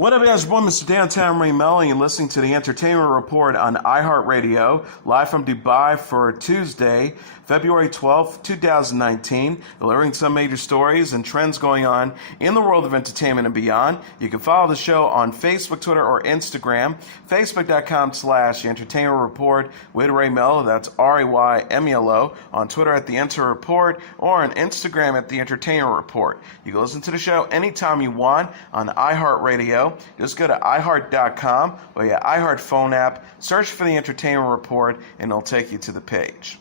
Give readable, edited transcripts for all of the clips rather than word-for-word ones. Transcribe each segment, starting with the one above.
What up, guys? Your boy, Mr. Downtown Melo, and you're listening to the Entertainment Report on iHeartRadio, live from Dubai for Tuesday, February 12th, 2019, delivering some major stories and trends going on in the world of entertainment and beyond. You can follow the show on Facebook, Twitter, or Instagram, facebook.com/Entertainment Report with Ray Melo, that's RAYMELO, on Twitter at The Enter Report, or on Instagram at The Entertainment Report. You can listen to the show anytime you want on iHeartRadio. Just go to iHeart.com or your iHeart phone app, search for The Entertainment Report, and it'll take you to the page.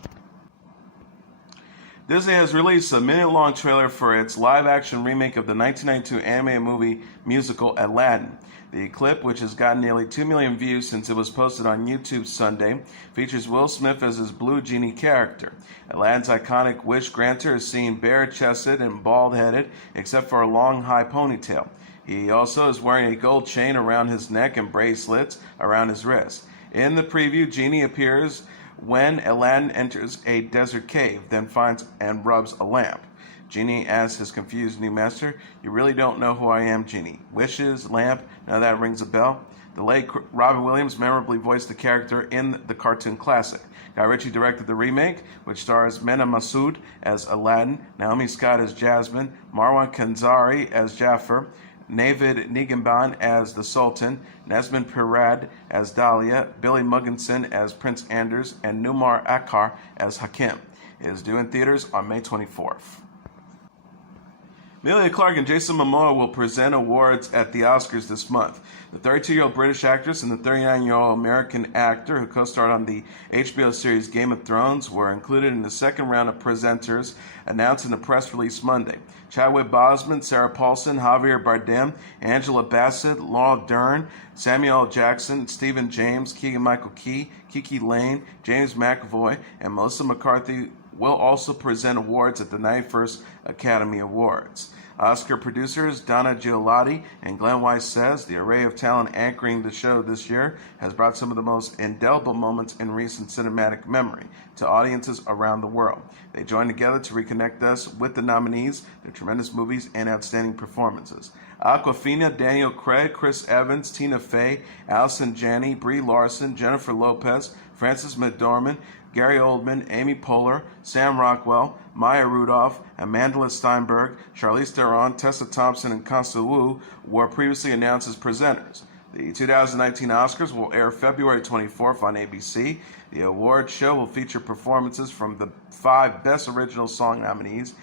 Disney has released a minute-long trailer for its live-action remake of the 1992 animated movie musical Aladdin. The clip, which has gotten nearly 2 million views since it was posted on YouTube Sunday, features Will Smith as his Blue Genie character. Aladdin's iconic wish granter is seen bare-chested and bald-headed, except for a long, high ponytail. He also is wearing a gold chain around his neck and bracelets around his wrist. In the preview, Genie appears when Aladdin enters a desert cave, then finds and rubs a lamp. Genie asks his confused new master, "You really don't know who I am, Genie? Wishes, lamp, now that rings a bell?" The late Robin Williams memorably voiced the character in the cartoon classic. Guy Ritchie directed the remake, which stars Mena Massoud as Aladdin, Naomi Scott as Jasmine, Marwan Kenzari as Jafar, Navid Nigamban as the Sultan, Nesmin Pirad as Dahlia, Billy Mugginson as Prince Anders, and Numar Akhar as Hakim. It is due in theaters on May 24th. Emilia Clarke and Jason Momoa will present awards at the Oscars this month. The 32-year-old British actress and the 39-year-old American actor who co-starred on the HBO series Game of Thrones were included in the second round of presenters announced in a press release Monday. Chadwick Boseman, Sarah Paulson, Javier Bardem, Angela Bassett, Laura Dern, Samuel L. Jackson, Stephen James, Keegan-Michael Key, Kiki Lane, James McAvoy, and Melissa McCarthy will also present awards at the 91st Academy Awards. Oscar producers Donna Giolotti and Glenn Weiss says the array of talent anchoring the show this year has brought some of the most indelible moments in recent cinematic memory to audiences around the world. They join together to reconnect us with the nominees, their tremendous movies, and outstanding performances. Awkwafina, Daniel Craig, Chris Evans, Tina Fey, Allison Janney, Brie Larson, Jennifer Lopez, Frances McDormand, Gary Oldman, Amy Poehler, Sam Rockwell, Maya Rudolph, Amanda Steinberg, Charlize Theron, Tessa Thompson, and Constance Wu were previously announced as presenters. The 2019 Oscars will air February 24th on ABC. The award show will feature performances from the 5 Best Original Song nominees,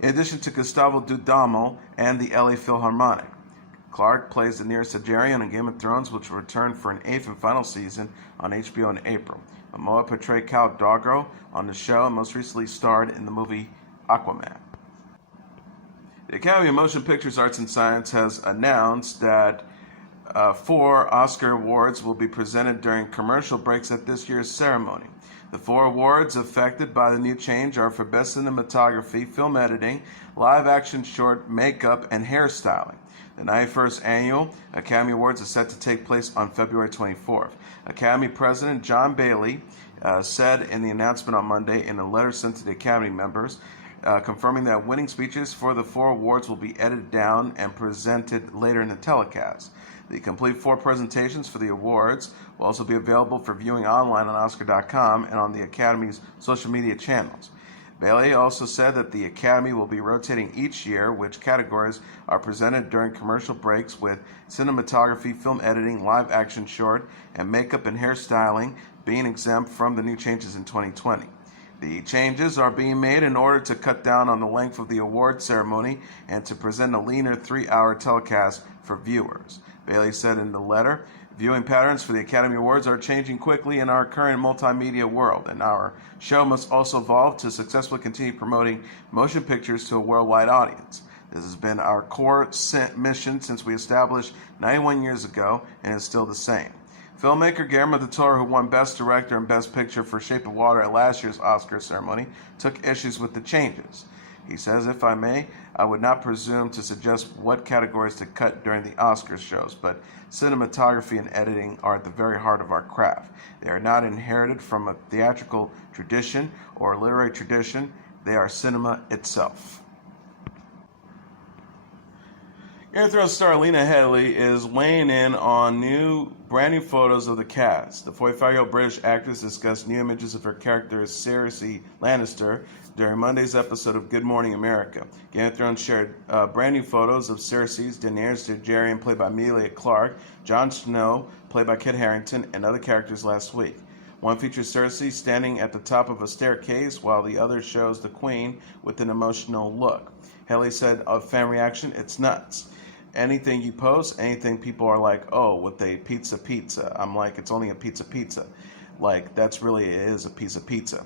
in addition to Gustavo Duhamel and the LA Philharmonic. Clarke plays the nearest Targaryen in Game of Thrones, which will return for an 8th and final season on HBO in April. Momoa portrayed Khal Drogo on the show and most recently starred in the movie Aquaman. The Academy of Motion Pictures Arts and Science has announced that 4 Oscar awards will be presented during commercial breaks at this year's ceremony. The 4 awards affected by the new change are for Best Cinematography, Film Editing, Live Action Short, Makeup, and Hairstyling. The 91st Annual Academy Awards is set to take place on February 24th. Academy President John Bailey said in the announcement on Monday in a letter sent to the Academy members, confirming that winning speeches for the 4 awards will be edited down and presented later in the telecast. The complete 4 presentations for the awards will also be available for viewing online on Oscar.com and on the Academy's social media channels. Bailey also said that the Academy will be rotating each year which categories are presented during commercial breaks, with cinematography, film editing, live action short, and makeup and hairstyling being exempt from the new changes in 2020. The changes are being made in order to cut down on the length of the award ceremony and to present a leaner 3-hour telecast for viewers. Bailey said in the letter, "Viewing patterns for the Academy Awards are changing quickly in our current multimedia world, and our show must also evolve to successfully continue promoting motion pictures to a worldwide audience. This has been our core mission since we established 91 years ago, and is still the same." Filmmaker Guillermo del Toro, who won Best Director and Best Picture for Shape of Water at last year's Oscar ceremony, took issues with the changes. He says, "If I may, I would not presume to suggest what categories to cut during the Oscars shows, but cinematography and editing are at the very heart of our craft. They are not inherited from a theatrical tradition or a literary tradition. They are cinema itself." Game of Thrones star Lena Headey is weighing in on brand new photos of the cast. The 45-year-old British actress discussed new images of her character as Cersei Lannister during Monday's episode of Good Morning America. Game of Thrones shared brand new photos of Cersei's Daenerys Targaryen, played by Emilia Clarke, Jon Snow, played by Kit Harington, and other characters last week. One features Cersei standing at the top of a staircase, while the other shows the Queen with an emotional look. Headey said of fan reaction, "It's nuts. Anything you post, anything people are like, oh, with a pizza. I'm like, it's only a pizza. Like, that's really is a piece of pizza."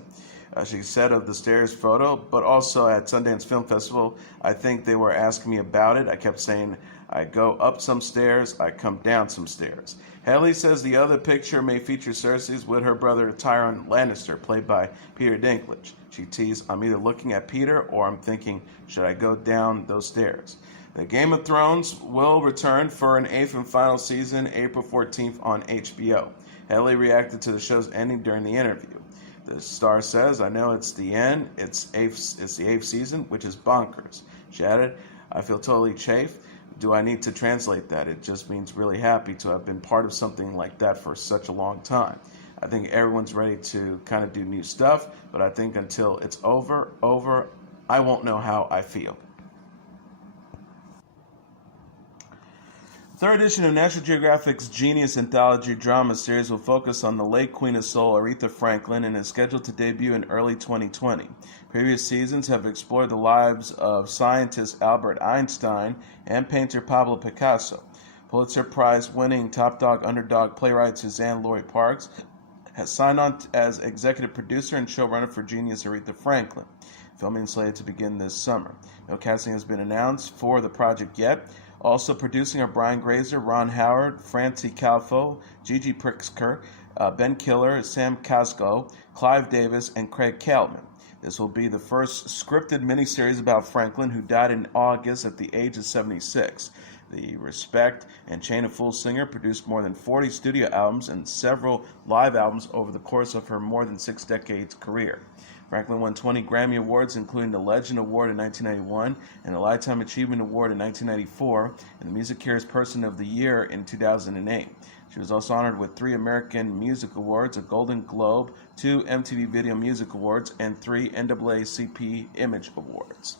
She said of the stairs photo, but also at Sundance Film Festival, "I think they were asking me about it. I kept saying, I go up some stairs, I come down some stairs." Headey says the other picture may feature Cersei's with her brother Tyrion Lannister, played by Peter Dinklage. She teased, "I'm either looking at Peter or I'm thinking, should I go down those stairs?" The Game of Thrones will return for an 8th and final season April 14th on HBO. Headey reacted to the show's ending during the interview. The star says, "I know it's the end. It's the 8th season, which is bonkers." She added, "I feel totally chafed. Do I need to translate that? It just means really happy to have been part of something like that for such a long time. I think everyone's ready to kind of do new stuff, but I think until it's over, I won't know how I feel." Third edition of National Geographic's Genius anthology drama series will focus on the late Queen of Soul, Aretha Franklin, and is scheduled to debut in early 2020. Previous seasons have explored the lives of scientist Albert Einstein and painter Pablo Picasso. Pulitzer Prize-winning top dog underdog playwright Suzanne Lori Parks has signed on as executive producer and showrunner for Genius Aretha Franklin. Filming is slated to begin this summer. No casting has been announced for the project yet. Also producing are Brian Grazer, Ron Howard, Francie Calfo, Gigi Pritzker, Ben Killer, Sam Casco, Clive Davis, and Craig Kalman. This will be the first scripted miniseries about Franklin, who died in August at the age of 76. The Respect and Chain of Fools singer produced more than 40 studio albums and several live albums over the course of her more than 6 decades career. Franklin won 20 Grammy Awards, including the Legend Award in 1991 and the Lifetime Achievement Award in 1994, and the Music Careers Person of the Year in 2008. She was also honored with 3 American Music Awards, a Golden Globe, 2 MTV Video Music Awards, and 3 NAACP Image Awards.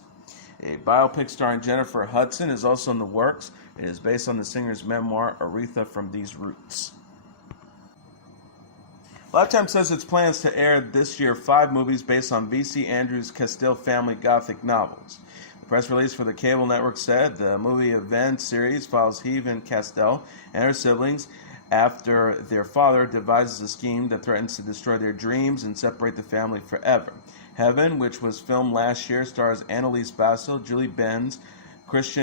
A biopic starring Jennifer Hudson is also in the works. It is based on the singer's memoir, Aretha from These Roots. Lifetime says its plans to air this year 5 movies based on V.C. Andrews' Castile family Gothic novels. The press release for the cable network said the movie event series follows Heve and Castile and her siblings after their father devises a scheme that threatens to destroy their dreams and separate the family forever. Heaven, which was filmed last year, stars Annalise Basso, Julie Benz, Chris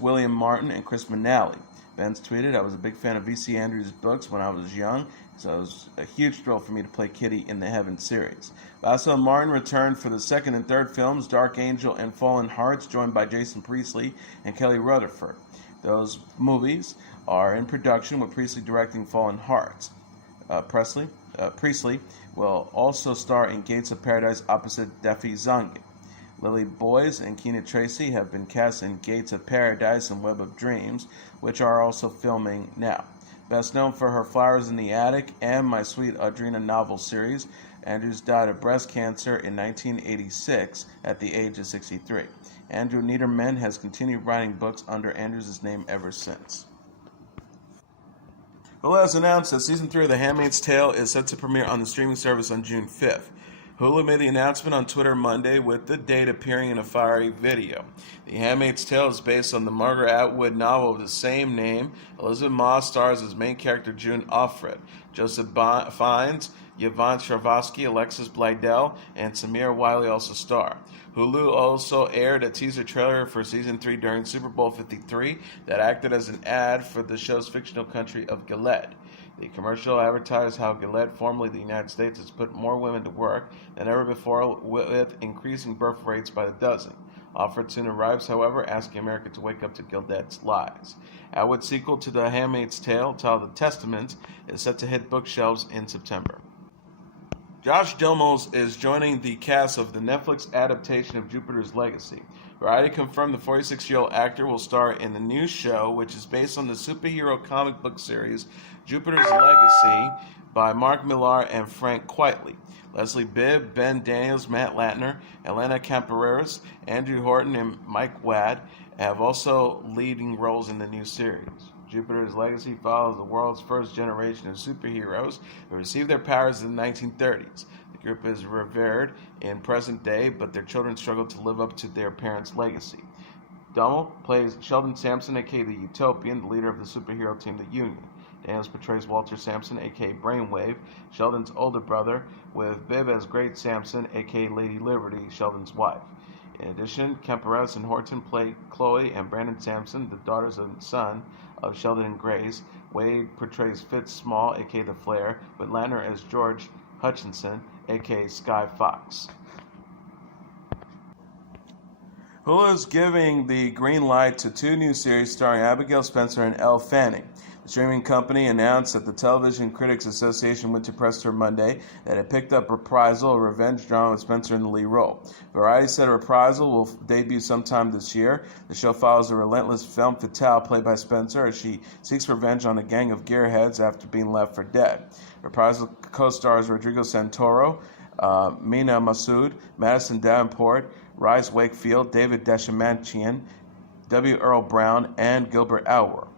William Martin, and Chris Manali. Benz tweeted, "I was a big fan of V.C. Andrews' books when I was young, so it was a huge thrill for me to play Kitty in the Heaven series." Basso and Martin returned for the second and third films, Dark Angel and Fallen Hearts, joined by Jason Priestley and Kelly Rutherford. Those movies are in production, with Priestley directing Fallen Hearts. Priestley will also star in Gates of Paradise opposite Defi Zangi. Lily Boys and Keena Tracy have been cast in Gates of Paradise and Web of Dreams, which are also filming now. Best known for her Flowers in the Attic and My Sweet Audrina novel series, Andrews died of breast cancer in 1986 at the age of 63. Andrew Niederman has continued writing books under Andrews' name ever since. Hulu has announced that Season 3 of The Handmaid's Tale is set to premiere on the streaming service on June 5th. Hulu made the announcement on Twitter Monday, with the date appearing in a fiery video. The Handmaid's Tale is based on the Margaret Atwood novel of the same name. Elizabeth Moss stars as main character June Offred. Joseph Fiennes, Yvonne Strahovski, Alexis Bledel, and Samira Wiley also star. Hulu also aired a teaser trailer for Season 3 during Super Bowl 53 that acted as an ad for the show's fictional country of Gilead. The commercial advertised how Gilead, formerly the United States, has put more women to work than ever before, with increasing birth rates by the dozen. Offred soon arrives, however, asking America to wake up to Gilead's lies. Atwood's sequel to The Handmaid's Tale, titled The Testament, is set to hit bookshelves in September. Josh Duhamel is joining the cast of the Netflix adaptation of Jupiter's Legacy. Variety confirmed the 46-year-old actor will star in the new show, which is based on the superhero comic book series Jupiter's Legacy by Mark Millar and Frank Quitely. Leslie Bibb, Ben Daniels, Matt Latner, Elena Camporeras, Andrew Horton, and Mike Wad have also leading roles in the new series. Jupiter's Legacy follows the world's first generation of superheroes who received their powers in the 1930s. The group is revered in present day, but their children struggle to live up to their parents' legacy. Duhamel plays Sheldon Sampson, aka the Utopian, the leader of the superhero team, the Union. Daniels portrays Walter Sampson, aka Brainwave, Sheldon's older brother, with Bibb as Great Sampson, aka Lady Liberty, Sheldon's wife. In addition, Camporeras and Horton play Chloe and Brandon Sampson, the daughters and son of Sheldon and Grace. Wade portrays Fitz Small, aka The Flare, with Latner as George Hutchinson, aka Sky Fox. Hulu is giving the green light to 2 new series starring Abigail Spencer and Elle Fanning. The streaming company announced that the Television Critics Association went to press her Monday that it picked up Reprisal, a revenge drama with Spencer in the lead role. Variety said Reprisal will debut sometime this year. The show follows a relentless femme fatale played by Spencer as she seeks revenge on a gang of gearheads after being left for dead. Reprisal co-stars Rodrigo Santoro, Mina Massoud, Madison Davenport, Rhys Wakefield, David Dashmanchian, W. Earl Brown, and Gilbert Alwer.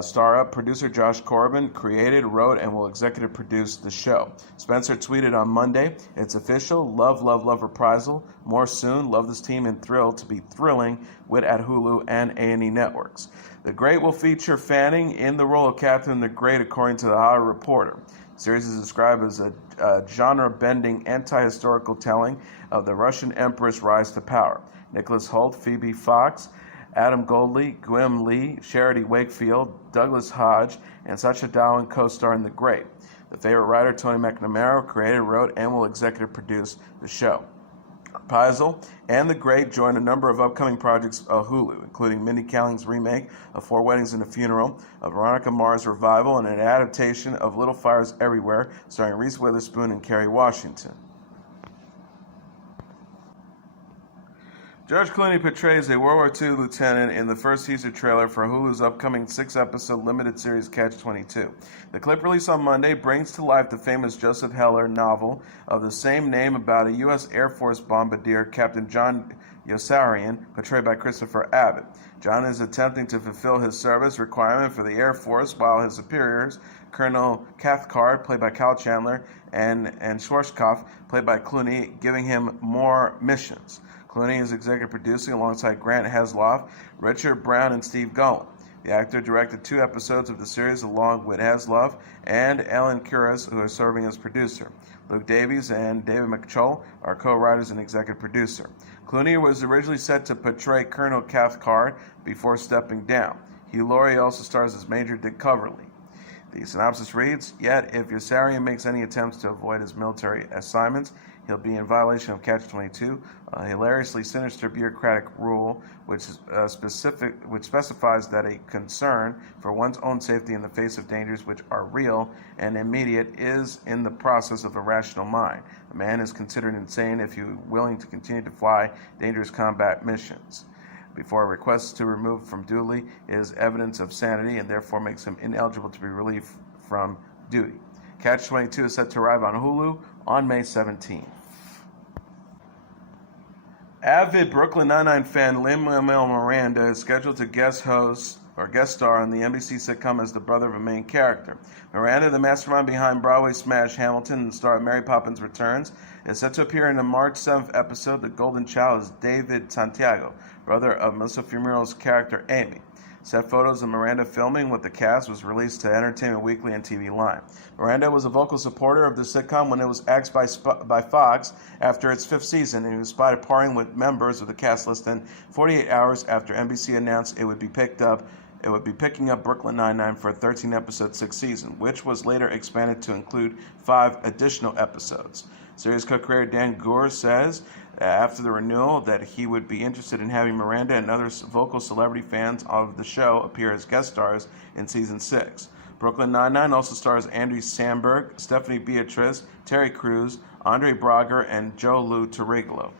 Star-up producer Josh Corbin created, wrote, and will executive produce the show. Spencer tweeted on Monday, "It's official. Love, love, love Reprisal. More soon. Love this team and thrilled to be thrilling with at Hulu and A&E networks." The Great will feature Fanning in the role of Catherine the Great, according to the Hollywood Reporter. The series is described as a genre-bending, anti-historical telling of the Russian Empress' rise to power. Nicholas Hoult, Phoebe Fox, Adam Goldley, Gwynn Lee, Charity Wakefield, Douglas Hodge, and Sacha Dhawan co-star in The Great. The favorite writer, Tony McNamara, created, wrote, and will executive produce the show. Reprisal and The Great join a number of upcoming projects of Hulu, including Mindy Kaling's remake of Four Weddings and a Funeral, a Veronica Mars revival, and an adaptation of Little Fires Everywhere, starring Reese Witherspoon and Kerry Washington. George Clooney portrays a World War II lieutenant in the first teaser trailer for Hulu's upcoming 6-episode limited series Catch-22. The clip released on Monday brings to life the famous Joseph Heller novel of the same name about a U.S. Air Force bombardier, Captain John Yossarian, portrayed by Christopher Abbott. John is attempting to fulfill his service requirement for the Air Force while his superiors, Colonel Cathcart, played by Kyle Chandler, and Schwarzkopf, played by Clooney, giving him more missions. Clooney is executive producing alongside Grant Heslov, Richard Brown, and Steve Gollan. The actor directed 2 episodes of the series along with Heslov and Ellen Kuras, who is serving as producer. Luke Davies and David McCull are co-writers and executive producer. Clooney was originally set to portray Colonel Cathcart before stepping down. Hugh Laurie also stars as Major Dick Coverley. The synopsis reads, "Yet, if Yossarian makes any attempts to avoid his military assignments, he'll be in violation of Catch-22, a hilariously sinister bureaucratic rule which specifies that a concern for one's own safety in the face of dangers which are real and immediate is in the process of a rational mind. A man is considered insane if he is willing to continue to fly dangerous combat missions. Before a request to remove from duty is evidence of sanity and therefore makes him ineligible to be relieved from duty." Catch-22 is set to arrive on Hulu on May 17th. Avid Brooklyn Nine-Nine fan Lin-Manuel Miranda is scheduled to guest star on the NBC sitcom as the brother of a main character. Miranda, the mastermind behind Broadway smash Hamilton and star of Mary Poppins Returns, is set to appear in the March 7th episode. The Golden Child is David Santiago, brother of Melissa Benoist's character Amy. Set photos of Miranda filming with the cast was released to Entertainment Weekly and TV Line. Miranda was a vocal supporter of the sitcom when it was axed by Fox after its 5th season, and he was spotted partying with members of the cast less than 48 hours after NBC announced it would be picking up Brooklyn Nine-Nine for a 13-episode 6th season, which was later expanded to include 5 additional episodes. Series co-creator Dan Goor says after the renewal that he would be interested in having Miranda and other vocal celebrity fans of the show appear as guest stars in season 6. Brooklyn Nine-Nine also stars Andy Samberg, Stephanie Beatriz, Terry Crews, Andre Braugher, and Joe Lou Torrigolo.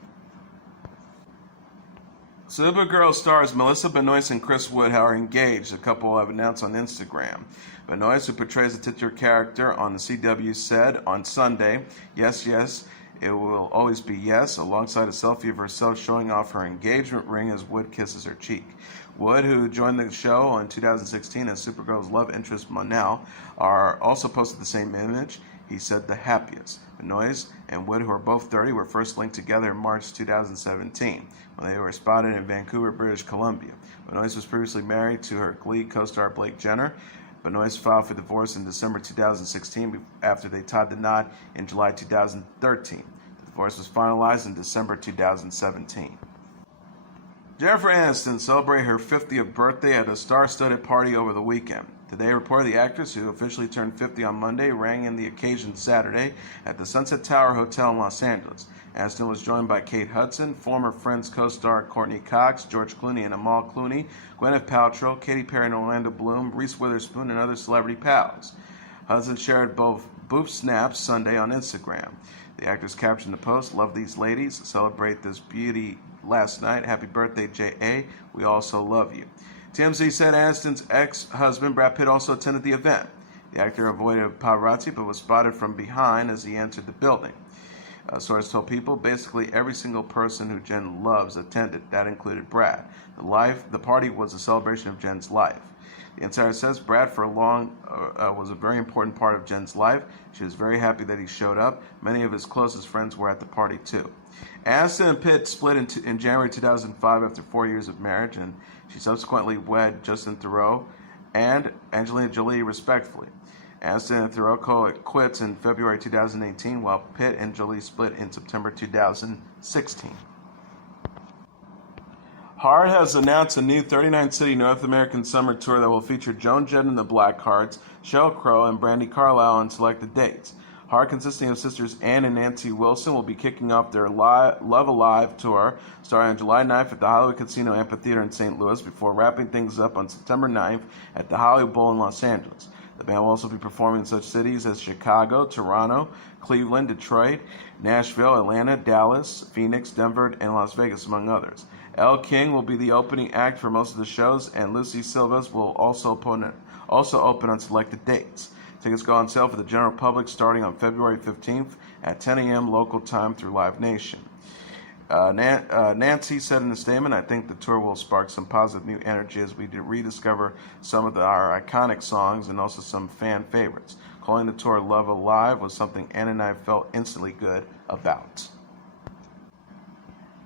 Supergirl stars Melissa Benoist and Chris Wood are engaged, the couple have announced on Instagram. Benoist, who portrays the titular character on the CW, said on Sunday, "Yes, yes, it will always be yes," alongside a selfie of herself showing off her engagement ring as Wood kisses her cheek. Wood, who joined the show in 2016 as Supergirl's love interest Monel, also posted the same image. He said the happiest. Benoist and Wood, who are both 30, were first linked together in March 2017 when they were spotted in Vancouver, British Columbia. Benoist was previously married to her Glee co-star Blake Jenner. Benoist filed for divorce in December 2016 after they tied the knot in July 2013. The divorce was finalized in December 2017. Jennifer Aniston celebrated her 50th birthday at a star-studded party over the weekend. Today, reported the actress, who officially turned 50 on Monday, rang in the occasion Saturday at the Sunset Tower Hotel in Los Angeles. Aniston was joined by Kate Hudson, former Friends co-star Courtney Cox, George Clooney and Amal Clooney, Gwyneth Paltrow, Katy Perry and Orlando Bloom, Reese Witherspoon, and other celebrity pals. Hudson shared both booth snaps Sunday on Instagram. The actress captioned the post, "Love these ladies, celebrate this beauty last night. Happy birthday, J.A. We also love you." TMZ said Aniston's ex-husband, Brad Pitt, also attended the event. The actor avoided paparazzi but was spotted from behind as he entered the building. Sources told People, basically every single person who Jen loves attended. That included Brad. The party was a celebration of Jen's life. The insider says Brad for long was a very important part of Jen's life. She was very happy that he showed up. Many of his closest friends were at the party too. Aniston and Pitt split in January 2005 after 4 years of marriage, and she subsequently wed Justin Theroux and Angelina Jolie respectively. Aniston and Theroux called it quits in February 2018, while Pitt and Jolie split in September 2016. Heart has announced a new 39-city North American summer tour that will feature Joan Jett and the Blackhearts, Sheryl Crow, and Brandi Carlile on selected dates. Heart, consisting of sisters Ann and Nancy Wilson, will be kicking off their Love Alive tour starting on July 9th at the Hollywood Casino Amphitheater in St. Louis before wrapping things up on September 9th at the Hollywood Bowl in Los Angeles. The band will also be performing in such cities as Chicago, Toronto, Cleveland, Detroit, Nashville, Atlanta, Dallas, Phoenix, Denver, and Las Vegas, among others. Elle King will be the opening act for most of the shows, and Lucy Silvas will also open on selected dates. Tickets go on sale for the general public starting on February 15th at 10 a.m. local time through Live Nation. Nancy said in a statement, "I think the tour will spark some positive new energy as we rediscover some of our iconic songs and also some fan favorites. Calling the tour Love Alive was something Ann and I felt instantly good about."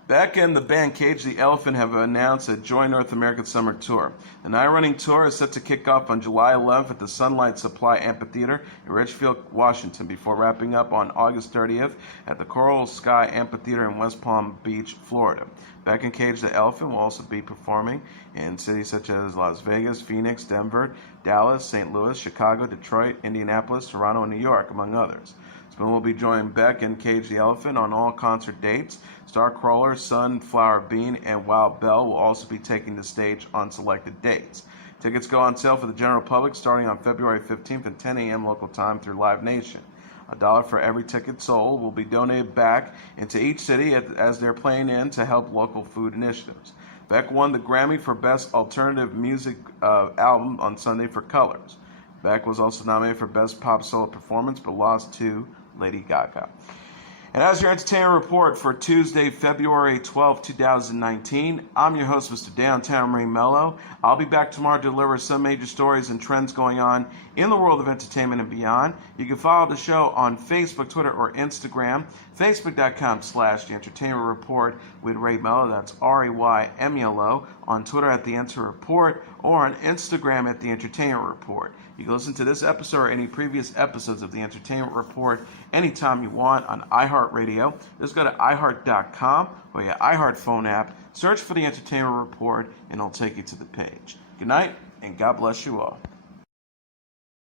Beck and the band Cage the Elephant have announced a joint North American summer tour. The night-running tour is set to kick off on July 11th at the Sunlight Supply Amphitheater in Richfield, Washington, before wrapping up on August 30th at the Coral Sky Amphitheater in West Palm Beach, Florida. Beck and Cage the Elephant will also be performing in cities such as Las Vegas, Phoenix, Denver, Dallas, St. Louis, Chicago, Detroit, Indianapolis, Toronto, and New York, among others. Spoon will be joining Beck and Cage the Elephant on all concert dates. Starcrawler, Sunflower Bean, and Wild Bell will also be taking the stage on selected dates. Tickets go on sale for the general public starting on February 15th at 10 a.m. local time through Live Nation. $1 for every ticket sold will be donated back into each city as they're playing in to help local food initiatives. Beck won the Grammy for Best Alternative Music Album on Sunday for Colors. Beck was also nominated for Best Pop Solo Performance but lost to Lady Gaga. And as your entertainment report for Tuesday, February 12, 2019, I'm your host, Mr. Downtown Marie Melo. I'll be back tomorrow to deliver some major stories and trends going on in the world of entertainment and beyond. You can follow the show on Facebook, Twitter, or Instagram. Facebook.com/The Entertainment Report with Ray Melo. That's RAYMELO. On Twitter at The Enter Report, or on Instagram at The Entertainment Report. You can listen to this episode or any previous episodes of The Entertainment Report anytime you want on iHeartRadio. Just go to iHeart.com or your iHeart phone app, search for The Entertainment Report, and it'll take you to the page. Good night, and God bless you all.